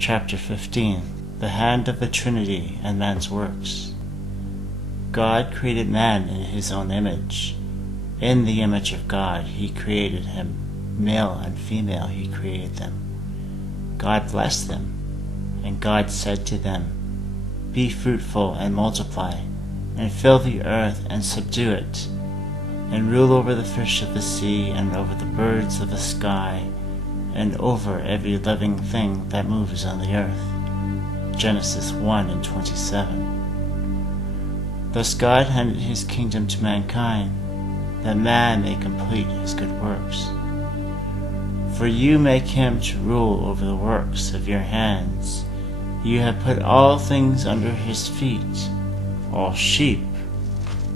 Chapter 15. The Hand of the Trinity and Man's Works. God created man in his own image. In the image of God he created him. Male and female he created them. God blessed them, and God said to them, "Be fruitful and multiply, and fill the earth and subdue it, and rule over the fish of the sea, and over the birds of the sky, and over every living thing that moves on the earth." Genesis 1:27. Thus God handed his kingdom to mankind, that man may complete his good works. For you make him to rule over the works of your hands. You have put all things under his feet, all sheep,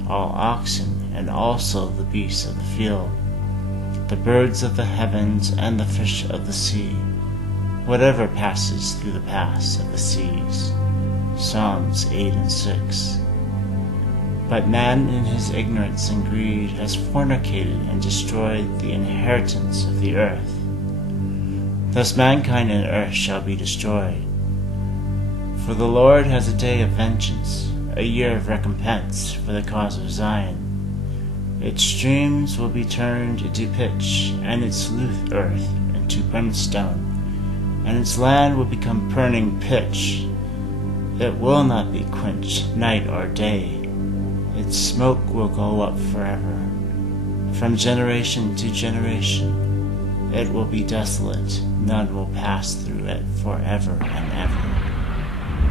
all oxen, and also the beasts of the field, the birds of the heavens, and the fish of the sea, whatever passes through the paths of the seas. Psalms 8:6. But man in his ignorance and greed has fornicated and destroyed the inheritance of the earth. Thus mankind and earth shall be destroyed. For the Lord has a day of vengeance, a year of recompense for the cause of Zion. Its streams will be turned into pitch, and its loose earth into brimstone, and its land will become burning pitch. It will not be quenched night or day. Its smoke will go up forever. From generation to generation it will be desolate. None will pass through it forever and ever.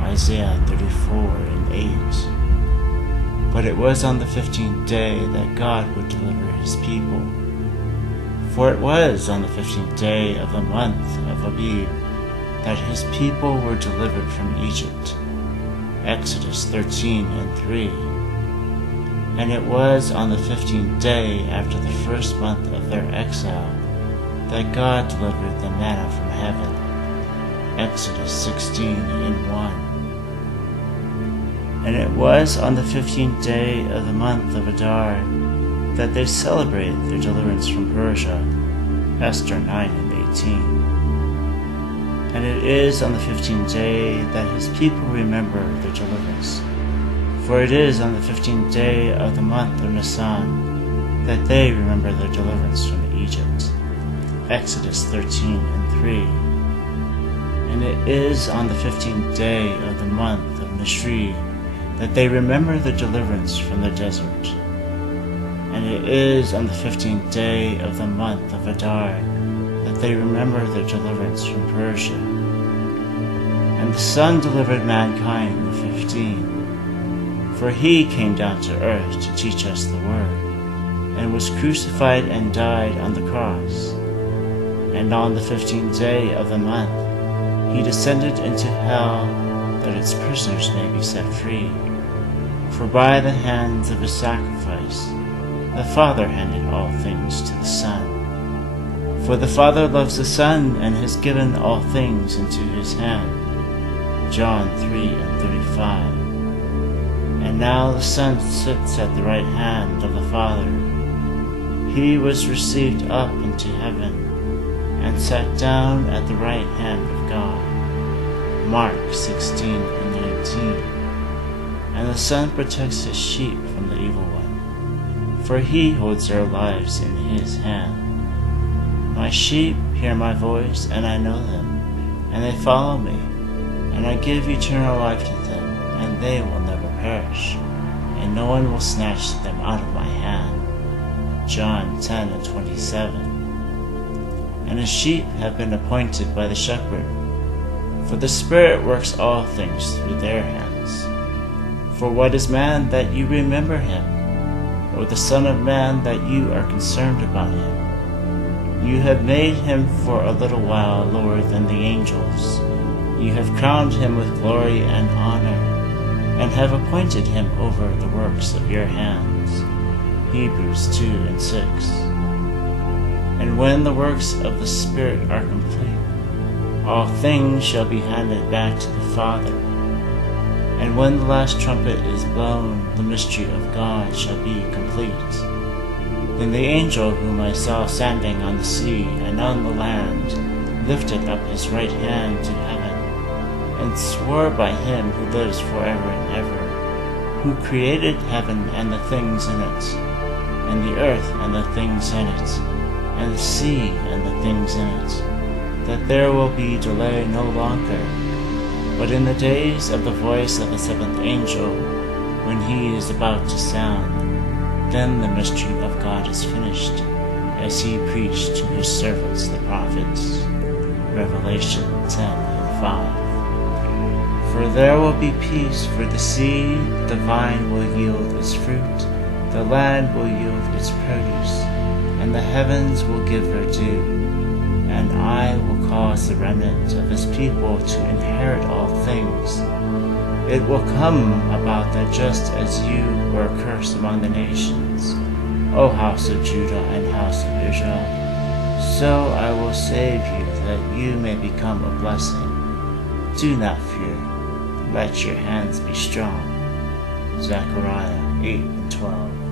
Isaiah 34:8. But it was on the 15th day that God would deliver his people. For it was on the 15th day of the month of Abib that his people were delivered from Egypt. Exodus 13:3. And it was on the 15th day after the first month of their exile that God delivered the manna from heaven. Exodus 16:1. And it was on the 15th day of the month of Adar that they celebrated their deliverance from Persia. Esther 9:18. And it is on the 15th day that his people remember their deliverance. For it is on the 15th day of the month of Nisan that they remember their deliverance from Egypt. Exodus 13:3. And it is on the 15th day of the month of Nishri that they remember their deliverance from the desert. And it is on the 15th day of the month of Adar that they remember their deliverance from Persia. And the Son delivered mankind in the 15th. For he came down to earth to teach us the word, and was crucified and died on the cross. And on the 15th day of the month he descended into hell, that its prisoners may be set free. For by the hands of his sacrifice the Father handed all things to the Son. For the Father loves the Son, and has given all things into his hand. John 3:35. And now the Son sits at the right hand of the Father. He was received up into heaven, and sat down at the right hand of God. Mark 16:19. And the Son protects his sheep from the evil one, for he holds their lives in his hand. My sheep hear my voice, and I know them, and they follow me, and I give eternal life to them, and they will never perish, and no one will snatch them out of my hand. John 10:27. And his sheep have been appointed by the shepherd, for the Spirit works all things through their hands. For what is man that you remember him, or the Son of Man that you are concerned about him? You have made him for a little while lower than the angels. You have crowned him with glory and honor, and have appointed him over the works of your hands. Hebrews 2:6. And when the works of the Spirit are complete, all things shall be handed back to the Father. And when the last trumpet is blown, the mystery of God shall be complete. Then the angel whom I saw standing on the sea and on the land lifted up his right hand to heaven, and swore by him who lives forever and ever, who created heaven and the things in it, and the earth and the things in it, and the sea and the things in it, that there will be delay no longer, but in the days of the voice of the seventh angel, when he is about to sound, then the mystery of God is finished, as he preached to his servants the prophets. Revelation 10:5. For there will be peace for the seed, the vine will yield its fruit, the land will yield its produce, and the heavens will give their due. And I will cause the remnant of his people to inherit all things. It will come about that just as you were cursed among the nations, O house of Judah and house of Israel, so I will save you, that you may become a blessing. Do not fear, let your hands be strong. Zechariah 8:12.